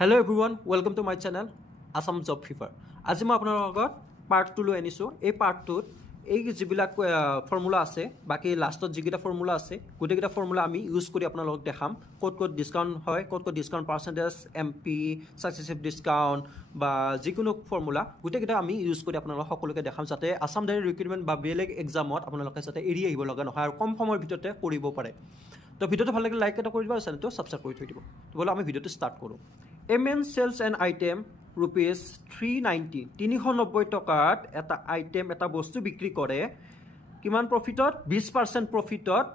Hello everyone, welcome to my channel Assam Job Fever. আজি মই আপোনাৰ লগত পাৰ্ট 2 লৈ আনিছো। এই পাৰ্ট 2 এই যিবিলাক ফৰ্মুলা আছে, বাকি লাষ্টত যিকেইটা ফৰ্মুলা আছে, গোটেইকেইটা ফৰ্মুলা আমি ইউজ কৰি আপোনালোকক দেখাম। ক'ত ডিসকাউন্ট হয়, ক'ত discount percentage, MP, successive discount বা যিকোনো ফৰ্মুলা গোটেইকেইটা আমি ইউজ কৰি আপোনালোকক সকলোকে দেখাম, যাতে আসাম ডাইৰেক্ট ৰিক্ৰুটমেন্ট বা বেলেগ এক্সামত আপোনালোকে যাতে এৰি আহিব লগা নহয় আৰু কম সময়ৰ ভিতৰতে কৰিব পাৰে। তো ভিডিওটো ভাল লাগিলে লাইক এটা কৰি দিব আৰু চেনেলটো সাবস্ক্ৰাইব কৰি থৈ দিব। তো বলো আমি ভিডিওটো ষ্টাৰ্ট কৰোঁ। MN sells an item rupees 390 390 টকাত এটা আইটেম এটা বস্তু বিক্ৰী কৰে কিমান প্ৰফিটত 20% প্ৰফিটত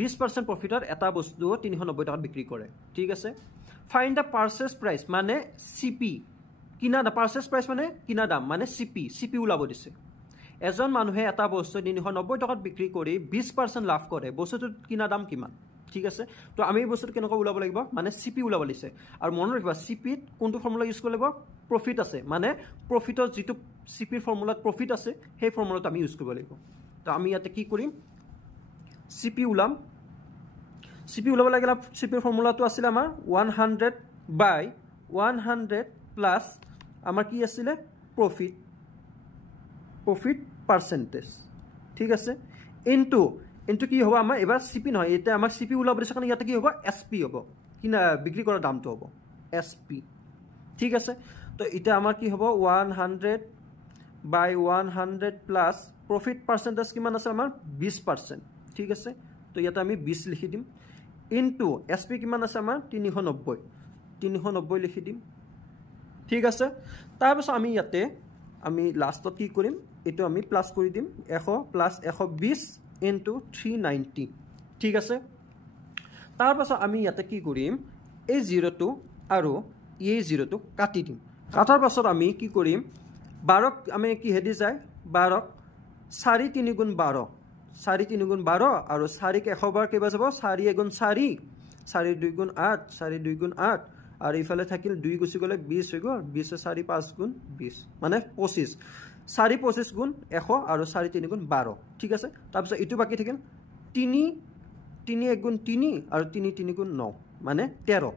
20% প্ৰফিটত এটা বস্তু 390 টকাত বিক্ৰী কৰে। ঠিক আছে, ফাইন্ড দা পারচেজ প্রাইস মানে সিপি, কিনা দা পারচেজ প্রাইস মানে কিনা দাম মানে সিপি ওলাব দিছে। এজন মানুহে এটা বস্তু 390 টকাত বিক্ৰী কৰি 20% লাভ কৰে, বস্তুটোৰ কিনা দাম কিমান? ঠিক আছে, তো আমি এই বস্তুটো কেনেকৈ ওলাব লাগিব মানে সিপি ওলাব দিছে। আৰু মনত ৰাখিবা সিপিত কোনটো ফৰ্মুলা ইউজ কৰিব লাগিব, প্ৰফিট আছে মানে প্ৰফিটৰ যিটো সিপিৰ ফৰ্মুলাত প্ৰফিট আছে সেই ফৰ্মুলাটো আমি ইউজ কৰিব লাগিব। তো আমি ইয়াতে কি কৰিম, সিপি ওলাম। সিপি ওলাব লাগিলে সিপিৰ ফৰ্মুলাটো আছিল আমাৰ 100 বাই 100 প্লাস আমাৰ কি আছিল প্ৰফিট পাৰ্সেন্টেজ। ঠিক আছে, ইনটু কি হ'ব আমাৰ এবাৰ সিপি নহয়, এটা আমাৰ সিপি ওলাব দিছে কাৰণে ইয়াতে কি হ'ব এসপি হ'ব, কিনা বিক্ৰী কৰা দামটো হ'ব এসপি। ঠিক আছে, তো এটা আমাৰ কি হ'ব 100 বাই 100 প্লাস প্ৰফিট পাৰ্সেন্টেজ কিমান আছে আমাৰ 20%। ঠিক আছে, তো ইয়াতে আমি 20 লিখি দিম ইনটু এসপি কিমান আছে আমাৰ 390 লিখি দিম। ঠিক আছে, তাৰপিছত আমি ইয়াতে আমি লাষ্টত কি কৰিম, এইটো আমি প্লাস কৰি দিম 100 প্লাস 120 ইনটু 390। ঠিক আছে, তাৰপাছত আমি ইয়াতে কি কৰিম, এই জিৰোটো আৰু এই জিৰোটো কাটি দিম। কাটাৰ পাছত আমি কি কৰিম, 12ক আমি কি হেদি যায় 12ক 4 3 গুণ 12 4 3 গুণ 12 আৰু 4ক 100 বাৰ কেইবা যাব 4 গুণ 4 4 2 গুণ 8 4 2 গুণ 8 আৰু ইফালে থাকিল 2 গুছি গলে 20 হৈ গল, 20 4 5 গুণ 20 মানে 25 4 25 গুণ 100 আৰু 4 3 গুণ 12। ঠিক আছে, তাৰপিছত ইটো বাকি থাকিল 3 1 গুণ 3 আৰু 3 3 গুণ 9 মানে 13।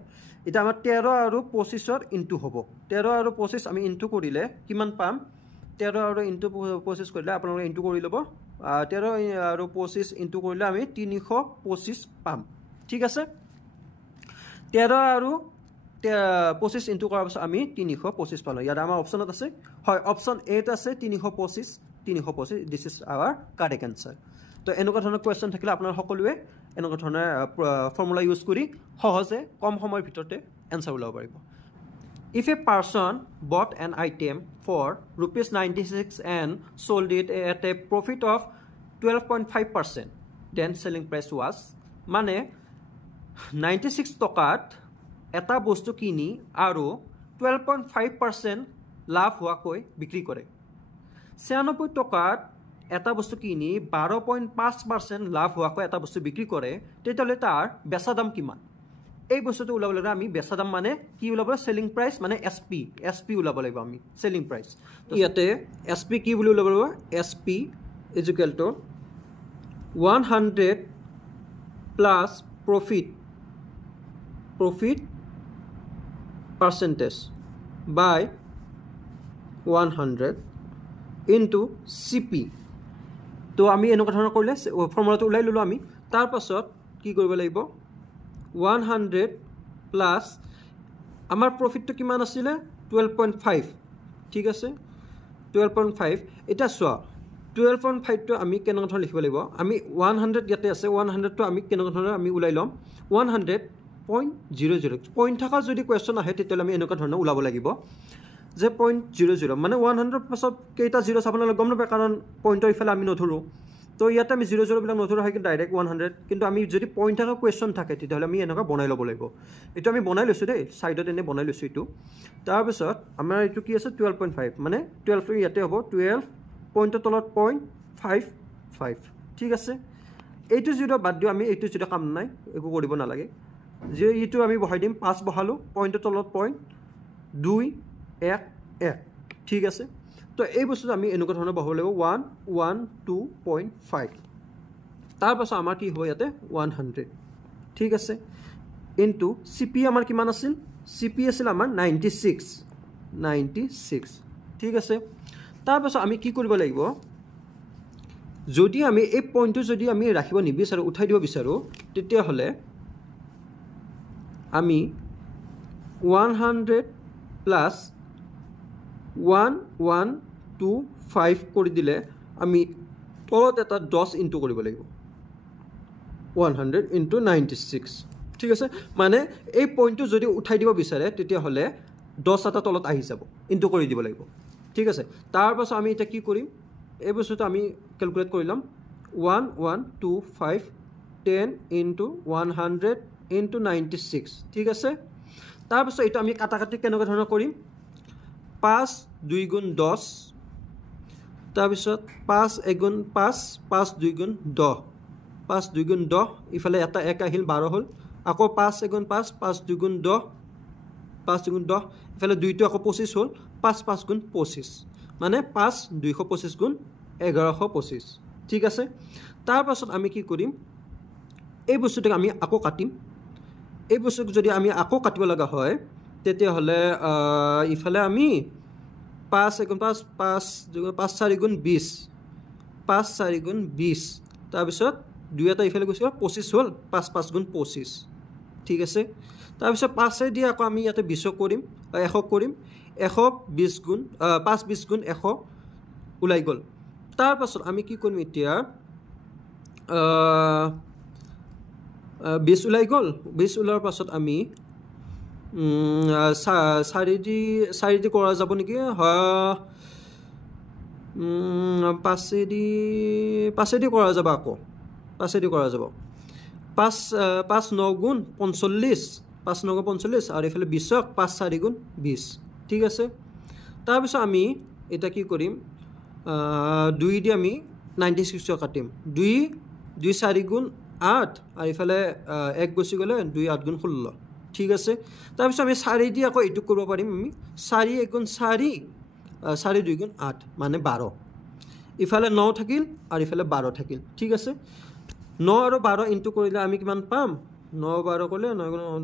এটা আমাৰ 13 আৰু 25ৰ ইনটু হ'ব, 13 আৰু 25 আমি ইনটু কৰিলে কিমান পাম, 13 আৰু ইনটু 25 কৰিলে আপোনালোকে ইনটু কৰি ল'ব, 13 আৰু 25 ইনটু কৰিলে আমি 325 পাম। ঠিক আছে, 13 আৰু 25 ইনটু কৰাৰ পাছত আমি 325 পালো। ইয়াত আমাৰ অপশনত আছে, হয় অপশন 8 আছে 325 this is our correct answer. তো এনেকুৱা ধৰণৰ কোৱেশ্চন থাকিলে আপোনাৰ সকলোৱে এনেকুৱা ধৰণৰ ফৰ্মুলা ইউজ কৰি সহজে কম সময়ৰ ভিতৰতে আনসাৰ ওলাব পাৰিব। If a person bought an item for ₹96 and sold it at a profit of 12.5%, then selling price was মানে 96 টকাত এটা বস্তু কিনি আৰু 12.5% লাভ হোৱাকৈ বিক্ৰী কৰে। 96 টকাত এটা বস্তু কিনি 12.5% লাভ হোৱাকৈ এটা বস্তু বিক্ৰী কৰে, তেতিয়াহ'লে তাৰ বেচা দাম কিমান? এই বস্তুটো ওলাব লাগিব আমি বেচা দাম মানে কি ওলাব, সেলিং প্ৰাইস মানে এসপি ওলাব লাগিব আমি সেলিং প্ৰাইস। তো ইয়াতে এসপি কি বুলি ওলাব লাগিব, SP is equal to 100 plus profit percentage by 100 into CP. তো আমি এনেকুৱা ধৰণৰ কৰিলে ফৰ্মুলাটো ওলাই ললো আমি। তাৰ পাছত কি কৰিব লাগিব 100 প্লাস আমাৰ প্ৰফিটটো কিমান আছিলে 12.5। ঠিক আছে, 12.5 এটা চোৱা 12.5 টো আমি কেনেকুৱা ধৰণৰ লিখিব লাগিব, আমি 100 ইয়াতে আছে 100 টো আমি কেনেকুৱা ধৰণৰ আমি ওলাই লম 100.00 পইণ্ট থকা যদি কোৱেশ্চন আহে তেতিয়াহ'লে আমি এনেকুৱা ধৰণৰ ওলাব লাগিব যে 0.00 মানে 100 পাছত কেইটা জিৰ' আপোনালোকে গম নাপায় কাৰণ পইণ্টৰ ইফালে আমি নধৰোঁ। তো ইয়াতে আমি 00 বিলাক নধৰা হয় ডাইৰেক্ট 100, কিন্তু আমি যদি পইণ্ট থকা কোৱেশ্চন থাকে তেতিয়াহ'লে আমি এনেকুৱা বনাই ল'ব লাগিব। এইটো আমি বনাই লৈছোঁ দেই, ছাইডত এনে বনাই লৈছোঁ এইটো। তাৰপিছত আমাৰ এইটো কি আছে 12.5 মানে 12 ইয়াতে হ'ব 12 পইণ্টৰ তলত 0.55। ঠিক আছে, এইটো যিটো বাদ দিওঁ আমি, এইটো যিটো কাম নাই একো কৰিব নালাগে, যে এইটো আমি বহাই দিম 5 বহালোঁ, পইণ্টৰ তলত 0.2 1 1। ঠিক আছে, তো এই বস্তুটো আমি এনেকুৱা ধৰণৰ বহাব লাগিব 112.5। তাৰপাছত আমাৰ কি হ'ব ইয়াতে 100। ঠিক আছে, ইনটু সিপি আমাৰ কিমান আছিল CP আছিল আমাৰ 96 ঠিক আছে তাৰপাছত আমি কি কৰিব লাগিব যদি আমি এই পইণ্টটো যদি আমি ৰাখিব নিবিচাৰো উঠাই দিব বিচাৰো তেতিয়া হলে আমি 100 প্লাস 1125 কৰি দিলে আমি তলত এটা 10 ইনটু কৰিব লাগিব 100 into 96 ঠিক আছে মানে এই পইণ্টটো যদি উঠাই দিব বিচাৰে তেতিয়া হলে 10 এটা তলত আহি যাব ইনটু কৰি দিব লাগিব ঠিক আছে তাৰ পাছত আমি এটা কি কৰিম এই বস্তুটো আমি ক্যালকুলেট কৰিলাম 1125 10 into 100 into 96 ঠিক আছে তাৰ পাছত এটা আমি কাটাকাটি কেনেকৈ ধৰণৰ কৰিম 5 2 গুণ 10 তাৰ পিছত 5 1 গুণ 5 5 2 গুণ 10 5 2 গুণ 10 ইফালে এটা 1 আহিল 12 হল আকৌ 5 1 গুণ 5 5 2 গুণ 10 5 2 গুণ 10 ইফালে 2 টো আকৌ 25 হল 5 5 গুণ 25 মানে 5 225 গুণ 1125 ঠিক আছে তাৰ পাছত আমি কি কৰিম এই বস্তুটো আমি আকৌ কাটিম এই বস্তুটো যদি আমি আকৌ কাটিব লগা হয় তেতিয়া হলে ইফালে আমি 5 1 5 5 4 গুণ 20 5 4 গুণ 20 তাৰ পিছত 2 এটা ইফালে গৈছে 25 হল 5 5 গুণ 25 ঠিক আছে তাৰ পিছত 5 এ দি আকৌ আমি ইয়াতে 20 কৰিম 100 কৰিম 120 গুণ 5 20 গুণ 100 ওলাই গল তাৰ পাছত আমি কি কৰিম এতিয়া 20 ওলাই গল 20 ওলাৰ পাছত আমি 4 দি কৰা যাব নেকি 5 দি কৰা যাব আকৌ 5 দি কৰা যাব 5 9 গুণ 45 5 9 গুণ 45 আৰু ইফালে 20 5 4 গুণ 20 ঠিক আছে তাৰ পিছত আমি এটা কি কৰিম 2 দি আমি 96 কাটিম 2 4 গুণ 8 আৰু ইফালে 1 গুচি গলে 2 8 গুণ 16 ঠিক আছে তাৰ পিছত আমি 4 দি আকৌ এইটো কৰিব পাৰিম আমি 4 1 গুণ 4 4 2 গুণ 8 মানে 12 ইফালে 9 থাকিল আৰু ইফালে 12 থাকিল ঠিক আছে 9 আৰু 12 ইনটু কৰিলে আমি কিমান পাম 9 12 কৰিলে 9 গুণ 18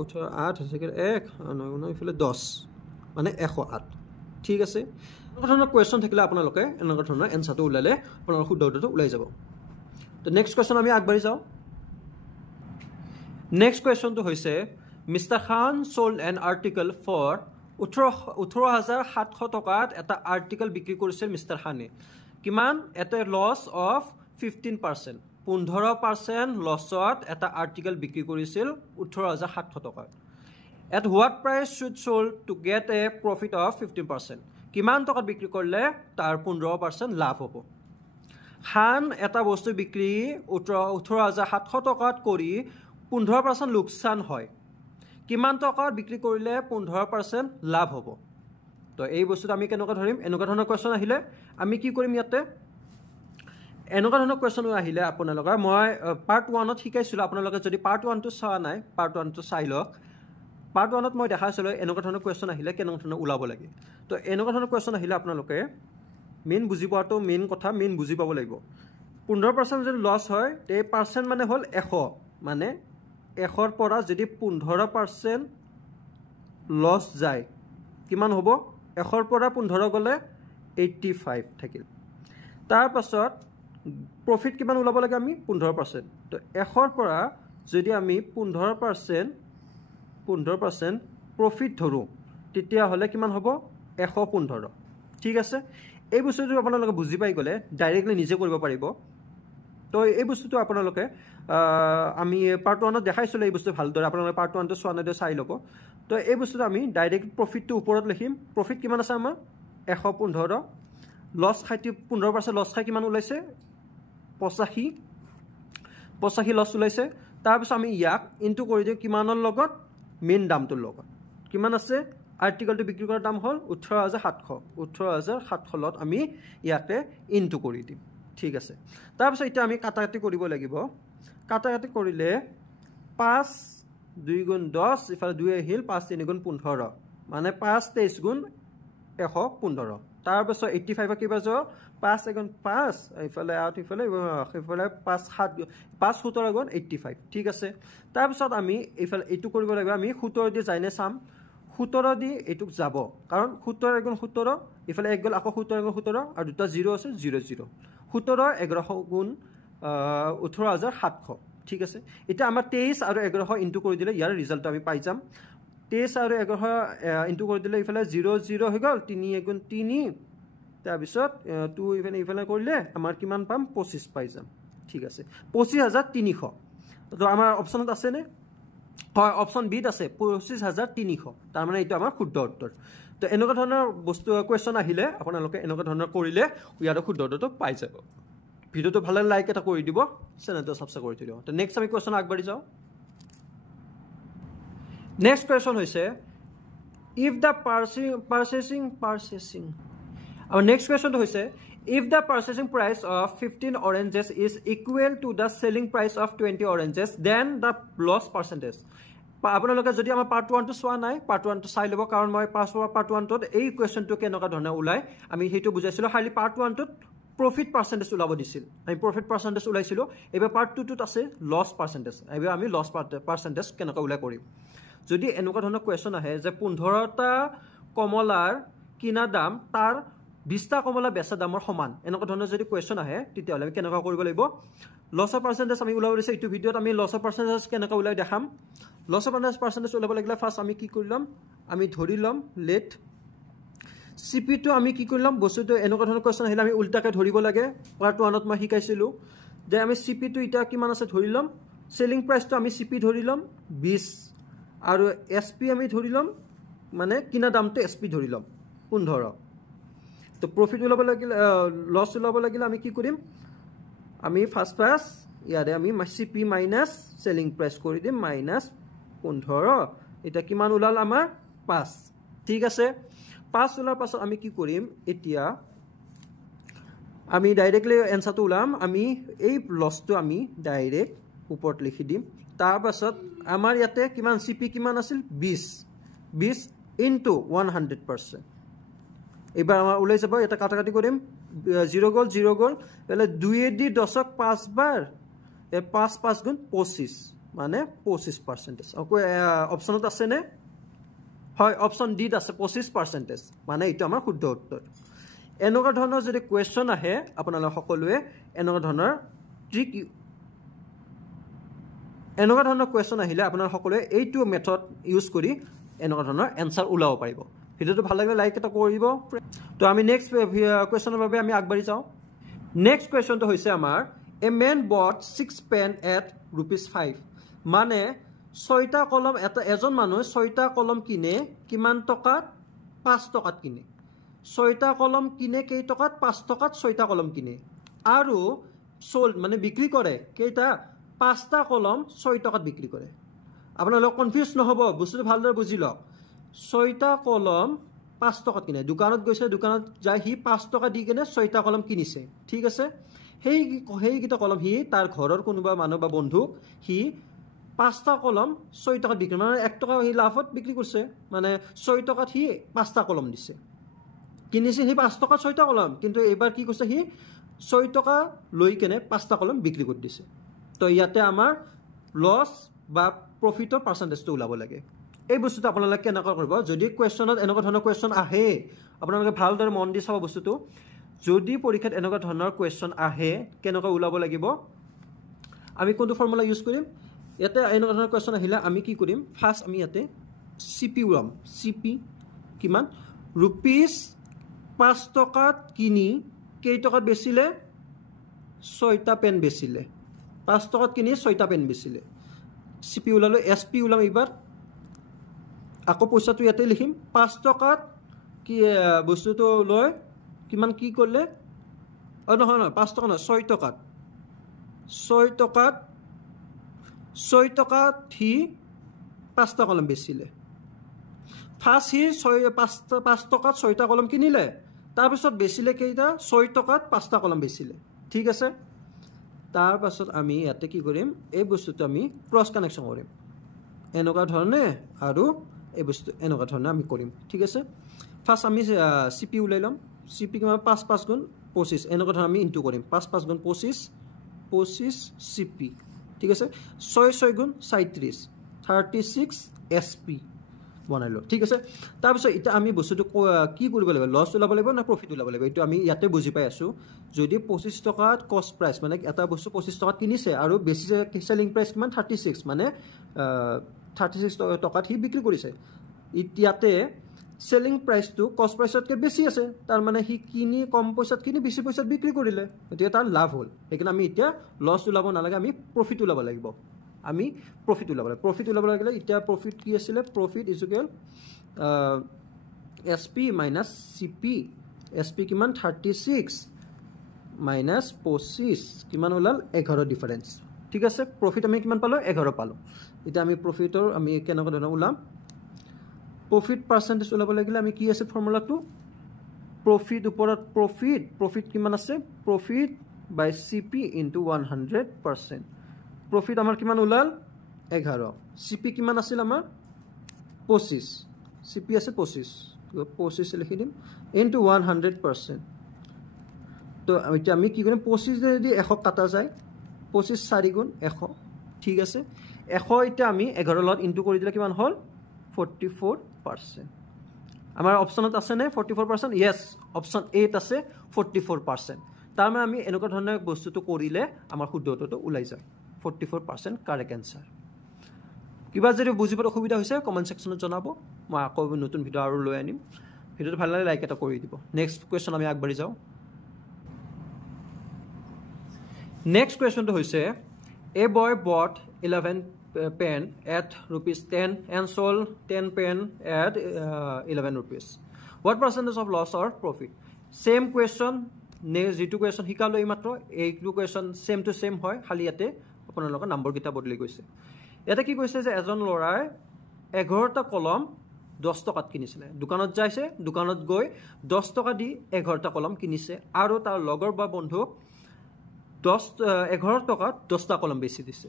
18 8 থাকিল 1 9 গুণ ইফালে 10 মানে 108 ঠিক আছে এনেকুৱা ধৰণৰ কোৱেশ্চন থাকিলে আপোনালোকে এনেকুৱা ধৰণৰ এনসাৰটো উলালে আপোনাৰ শুদ্ধ উত্তৰটো ওলাই যাব তো নেক্সট কোৱেশ্চন আমি আগবাঢ়ি যাওঁ নেক্সট কোৱেশ্চনটো হৈছে mister Khan sold an article for 18700 টকাত এটা আৰ্টিকল বিক্ৰী কৰিছিল মিস্টাৰ খানে কিমান এট এ লছ অফ 15% 15% লছত এটা আৰ্টিকল বিক্ৰী কৰিছিল 18700 টকাত at what price should sold to get a profit of 15% কিমান টকাত বিক্ৰী কৰিলে তাৰ 15% লাভ হ'ব খান এটা বস্তু বিক্ৰী 18700 টকাত কৰি 15% লোকসান হয় কিমান টকাত বিক্ৰী কৰিলে 15% লাভ হ'ব তো এই বস্তুটো আমি কেনেকৈ ধৰিম এনেকুৱা ধৰণৰ কোৱেশ্চন আহিলে আমি কি কৰিম ইয়াতে এনেকুৱা ধৰণৰ কোৱেশ্চন আহিলে আপোনালোকৰ মই পাৰ্ট 1 ত শিকাইছিলো আপোনালোকে যদি পাৰ্ট 1 টো চোৱা নাই পাৰ্ট 1 টো চাই লওক পাৰ্ট 1 ত মই দেখাইছিলো এনেকুৱা ধৰণৰ কোৱেশ্চন আহিলে কেনেকুৱা ধৰণৰ ওলাব লাগে তো এনেকুৱা ধৰণৰ কোৱেশ্চন আহিলে আপোনালোকে মেইন বুজি পোৱাটো মেইন কথা মেইন বুজি পাব লাগিব 15% যদি লছ হয় তে পাৰ্চেন্ট মানে হল 100 মানে 100 ৰ পৰা যদি 15% লছ যায় কিমান হ'ব 100 ৰ পৰা 15 গলে 85 থাকিল তাৰ পাছত প্ৰফিট কিমান ওলাব লাগে আমি 15% তো 100 ৰ পৰা যদি আমি 15% প্ৰফিট ধৰো তেতিয়া হলে কিমান হ'ব 115 ঠিক আছে এই বস্তুটো আপোনালোকে বুজি পাই গলে ডাইৰেক্টলি নিজে কৰিব পাৰিব তো এই বস্তুটো আপোনালোকে আমি পাৰ্ট 1 ত দেখাইছিলো এই বস্তু ভালদৰে আপোনালোকে পাৰ্ট 1 টো চোৱা নাই চাই ল'ব তো এই বস্তুটো আমি ডাইৰেক্ট প্ৰফিটটো ওপৰত লিখিম প্ৰফিট কিমান আছে আমাৰ 115 লছ খাই 15% লছ খাই কিমান ওলাইছে 85 লছ ওলাইছে তাৰ পিছত আমি ইয়াক ইনটু কৰি দিও কিমানৰ লগত মেইন দামটোৰ লগত কিমান আছে আৰ্টিকলটো বিক্ৰী কৰাৰ দাম হল 18700 লত আমি ইয়াতে ইনটু কৰি দিম ঠিক আছে তাৰ পিছত এটা আমি কাটাকাটি কৰিব লাগিব কাটাকাটি কৰিলে 5 2 গুণ 10 ইফালে 2 আহিল 5 3 গুণ 15 মানে 5 23 গুণ 115 তাৰপিছত 85 কিবা যাব 5 এগুণ 5 ইফালে আউট ইফালে 5 7 5 17 গুণ 85 ঠিক আছে তাৰপিছত আমি ইফালে এইটো কৰিব লাগিব আমি 17 দি যাইনে চাম 17 দি এইটোক যাব কাৰণ 17 এগুণ 17 ইফালে এক গল আকৌ 17 এগুণ 17 আৰু দুটা 0 আছে 0 0 17 1100 গুণ 18700 ঠিক আছে এটা আমাৰ 23 আৰু 1100 ইনটু কৰি দিলে ইয়াৰ ৰিজাল্ট আমি পাই যাম 23 আৰু 1100 ইনটু কৰি দিলে ইফালে 0 0 হৈ গল 3 এগুণ 3 তাৰপিছত 2 ইফালে কৰিলে আমাৰ কিমান পাম 25 পাই যাম ঠিক আছে 25300 তো আমাৰ অপচনত আছে নে হয় অপচন বিত আছে 25300 তাৰ মানে এইটো আমাৰ শুদ্ধ উত্তৰ তো এনেকুৱা ধৰণৰ বস্তু কোৱেশ্চন আহিলে আপোনালোকে এনেকুৱা ধৰণৰ কৰিলে ইয়াৰ শুদ্ধ উত্তৰটো পাই যাব ভিডিওটো ভালে লাইক এটা কৰি দিব চেনেলটো সাবস্ক্ৰাইব কৰি দিব তো নেক্সট আমি কোৱেশ্চন আগবাঢ়ি যাও নেক্সট কোৱেশ্চন হৈছে if the purchasing our next question হৈছে if the purchasing price of 15 oranges is equal to the selling price of 20 oranges then the loss percentage আপোনালোকে যদি আমাৰ পাৰ্ট 1 টো চোৱা নাই পাৰ্ট 1 টো চাই লব কাৰণ মই পাৰ্ট 1 টোত এই কোৱেশ্চনটো কেনেকা ধৰণে ওলাই আমি হেতু বুজাইছিলো খালি পাৰ্ট 1 টোত profit percentage ওলাব দিছিল আমি profit percentage ওলাইছিলো এবাৰ পাৰ্ট 2 টোত আছে loss percentage এবাৰ আমি loss percentage কেনেকা ওলাই কৰিম যদি এনেকুৱা ধৰণৰ কোৱেশ্চন আহে যে 15টা কমলাৰ কিনা দাম তাৰ 20টা কমলা বেচা দামৰ সমান এনেকুৱা ধৰণৰ যদি কোৱেশ্চন আহে তেতিয়া আমি কেনেকা কৰিব লাগিব লছ পাৰ্চেন্টেজ আমি ওলাব দিছে এইটো ভিডিওত আমি লছ পাৰ্চেন্টেজ কেনেকা ওলাই দেখাম লছ পাৰ্চেন্টেজ ওলাব লাগিলে ফাৰ্স্ট আমি কি কৰিলাম আমি ধৰি লম লেট সিপি টো আমি কি কৰিলাম বস্তুটো এনেকুৱা ধৰণৰ কোৱেশ্চন আহিলে আমি উল্টাকে ধৰিব লাগে পাৰ্ট 1 ত মই শিকাইছিলো যে আমি সিপি টো এটা কিমান আছে ধৰি লম সেলিং প্ৰাইস টো আমি সিপি ধৰি লম 20 আৰু এসপি আমি ধৰি লম মানে কিনা দামটো এসপি ধৰি লম 15 তো প্ৰফিট ওলাব লাগিলে লস ওলাব লাগিলে আমি কি কৰিম আমি ফাৰ্স্ট ইয়াৰে আমি সিপি মাইনাস সেলিং প্ৰাইস কৰি দিম মাইনাস 15 এটা কিমান ওলাল আমাৰ 5 ঠিক আছে 5 ওলাৰ পাছত আমি কি কৰিম এতিয়া আমি ডাইৰেক্টলি এনসাৰটো ওলাম আমি এই লসটো আমি ডাইৰেক্ট ওপৰত লিখি দিম তাৰ পাছত আমাৰ ইয়াতে কিমান সিপি কিমান আছিল 20 ইনটু 100% এবাৰ আমাৰ ওলাই যাব এটা কাটাকাটি কৰিম 0 গল তাহলে 2 দি 10ক 5 বাৰ 5 গুণ 25 মানে 25% অপচনত আছে নে হয় অপচন ডি আছে 25% মানে এটা আমাৰ শুদ্ধ উত্তৰ এনেকুৱা ধৰণৰ যদি কোৱেশ্চন আহে আপোনালোক সকলোৱে এনেকুৱা ধৰণৰ ট্ৰিক এনেকুৱা ধৰণৰ কোৱেশ্চন আহিলে আপোনালোক সকলোৱে এইটো মেথড ইউজ কৰি এনেকুৱা ধৰণৰ এনসাৰ ওলাব পাৰিব ভিডিওটো ভাল লাগিলে লাইক এটা কৰিব তো আমি নেক্সট কোৱেশ্চনৰ বাবে আমি আগবাঢ়ি যাও নেক্সট কোৱেশ্চনটো হৈছে আমাৰ এ ম্যান বট 6 পেন এট ₹5 মানে 6টা কলম এজন মানুহে 6টা কলম কিনে কিমান টকাত 5 টকাত কিনে 6টা কলম কিনে কেই টকাত 5 টকাত 6টা কলম কিনে আৰু সোল্ড মানে বিক্ৰী কৰে কেইটা 5টা কলম 6 টকাত বিক্ৰী কৰে আপোনালোক কনফিউজ নহব বস্তুটো ভালদৰে বুজি লওক 6টা কলম 5 টকাত কিনে দোকানত গৈছে দোকানত যাই হি 5 টকা দি কিনে 6টা কলম কিনিছে ঠিক আছে সেই গিটা কলম হি তাৰ ঘৰৰ কোনোবা মানুহ বা বন্ধু হি 5টা কলম 6 টকাত বিক্ৰী মানে 1 টকা হি লাভত বিক্ৰী কৰিছে মানে 6 টকাত হি 5টা কলম দিছে কিনিছে হি 5 টকাত 6টা কলম কিন্তু এবাৰ কি কৰিছে হি 6 টকা লৈ কিনে 5টা কলম বিক্ৰী কৰি দিছে তো ইয়াতে আমাৰ লস বা প্ৰফিটৰ পাৰ্চেন্টেজটো ওলাব লাগে এই বস্তুটো আপোনালোকে কেনেকৈ কৰিব যদি কোৱেশ্চনত এনেকুৱা ধৰণৰ কোৱেশ্চন আহে আপোনালোকে ভালদৰে মন দি চাব বস্তুটো যদি পৰীক্ষাত এনেকুৱা ধৰণৰ কোৱেশ্চন আহে কেনেকৈ ওলাব লাগিব আমি কোনটো ফৰ্মুলা ইউজ কৰিম ইয়াতে এনেকুৱা ধৰণৰ কোৱেশ্চন আহিলে আমি কি কৰিম ফাৰ্স্ট আমি ইয়াতে সিপি ওলাম সিপি কিমান ₹5 টকাত কিনি কেই টকাত বেচিলে 6টা পেন বেচিলে 5 টকাত কিনি 6টা পেন বেচিলে সিপি ওলালো এসপি ওলাম এবাৰ আকৌ পইচাটো ইয়াতে লিখিম 5 টকাত কি বস্তুটো লৈ কিমান কি করলে নহয় 5 টকা নহয় 6 টকাত হি 5টা কলম বেচিলে ফার্স্ট হি 5 টকাত 6টা কলম কিনিলে তাৰ পিছত বেচিলে কেইটা 6 টকাত 5টা কলম বেচিলে ঠিক আছে তাৰ পাছত আমি ইয়াতে কি কৰিম এই বস্তুটো আমি ক্ৰস কানেকশন কৰিম এনেকুৱা ধৰণে আৰু এই বস্তু এনেকুৱা ধৰণে আমি কৰিম ঠিক আছে ফার্স্ট আমি সিপি উলাই লম CP কিমান 5 5 গুণ 25 এনেকুৱা ধৰণে আমি ইনটু কৰিম 5 5 গুণ 25 CP ঠিক আছে 6 6 গুণ 37 36 SP বনাইলো ঠিক আছে তাৰ পিছত এটা আমি বস্তুটো কি কৰিব লাগিব লস ওলাব লাগিব না প্ৰফিট ওলাব লাগিব এটো আমি ইয়াতে বুজি পাই আছো যদি 25 টকাত কষ্ট প্ৰাইস মানে এটা বস্তু 25 টকাত কিনিছে আৰু বেছিছে সেলিং প্ৰাইস কিমান 36 মানে 36 টকাত হি বিক্ৰী কৰিছে ইতিয়াতে সেলিং প্ৰাইস টু কষ্ট প্ৰাইসতকৈ বেছি আছে তাৰ মানে হি কিনি কম পইচাত কিনি বেছি পইচাত বিক্ৰী কৰিলে এতিয়া তাৰ লাভ হ'ল একিনা আমি এতিয়া লস ওলাব নালাগে আমি প্ৰফিট ওলাব লাগিব আমি প্ৰফিট ওলাব লাগিলে এতিয়া প্ৰফিট কি আছিল profit is equal SP minus CP SP কিমান 36 মাইনাস 25 কিমান ওলাল 11 ডিফারেন্স ঠিক আছে প্রফিট আমি কিমান পালো 11 পালো এটা আমি প্ৰফিটৰ আমি কেনেকৈ ধৰণে ওলাম প্ৰফিট পাৰ্সেন্টেজ ওলাব লাগিলে আমি কি আছে ফৰ্মুলাটো প্ৰফিট ওপৰত প্রফিট কিমান আছে প্রফিট বাই CP ইনটু 100% প্রফিট আমার কিমান ওলাল 11 CP কিমান আছিল আমার 25 CP আছে 25 লিখি দিম ইনটু 100% তো আমি কি কৰিম 25 যদি 100 কাটা যায় 25 4 গুণ 100 ঠিক আছে 100 এটা আমি 11 লগত ইনটু কৰি দিলে কিমান হল 44% আমাৰ অপচনত আছে নে 44% yes অপচন 8 আছে 44% তাৰ মানে আমি এনেকুৱা ধৰণৰ বস্তুটো কৰিলে আমাৰ শুদ্ধটো ওলাই যায় 44% কারেক্ট आंसर কিবা যদি বুজিবলৈ অসুবিধা হৈছে কমেন্ট সেকশনত জনাব মই আকৌ নতুন ভিডিও আৰু লৈ আনিম ভিডিওটো ভাল লাগিলে লাইক এটা কৰি দিব নেক্সট কোৱেশ্চন আমি আগবাঢ়ি যাও নেক্সট কোৱেশ্চনটো হৈছে a boy bought 11 pen at ₹10 and sold 10 pen at 11 rupees what percentage of loss or profit same question next যেটো কোৱেশ্চন হিকালো এইমাত্ৰ এইটো কোৱেশ্চন সেম টু সেম হয় খালি ইয়াতে আপোনালোকৰ নম্বৰ কিটা বদলি গৈছে এটা কি কৈছে যে এজন লৰাই 11টা কলম 10 টকাত কিনিছিলে দোকানত যাইছে দোকানত গৈ 10 টকা দি 11টা কলম কিনিছে আৰু তাৰ লগৰ বা বন্ধু 11 টকাত 10টা কলম বেচি দিছে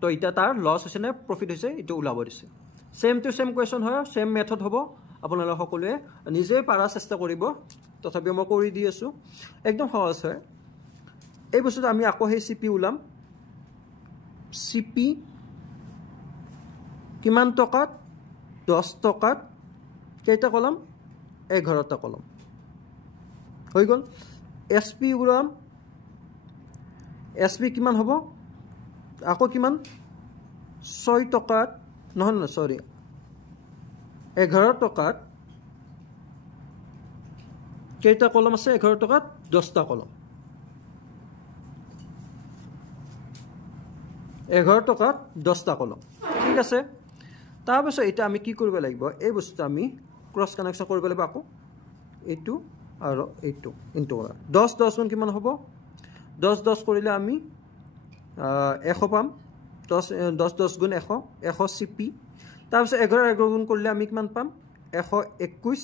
তো এটা তাৰ লস হৈছে নে প্ৰফিট হৈছে এটো ওলাব দিছে সেম টু সেম কোৱেশ্চন হয় সেম মেথড হ'ব আপোনালোক সকলোৱে নিজে পাৰা চেষ্টা কৰিব তথাপি মই কৰি দি আছো একদম সহজ হয় এই বস্তুটো আমি আকৌ হে CP উলাম CP কিমান টকাত 10 টকাত কেইটা কলম 11টা কলম হৈ গল SP উলাম SP কিমান হ'ব আকৌ কিমান 6 টকাত নহয় সৰি 11 টকাত কেইটা কলম আছে 11 টকাত 10টা কলম 11 টকাত 10টা কলম ঠিক আছে তাৰ পিছত এটা আমি কি কৰিব লাগিব এই বস্তু আমি ক্ৰস কানেকশন কৰিব লাগিব আকৌ এইটো আৰু এইটো ইনটু 10 10 গুণ কিমান হ'ব 10 10 কৰিলে আমি 100 পাম 10 10 গুণ 100 100 CP তাৰ পিছত 11 11 গুণ কৰিলে আমি কিমান পাম 121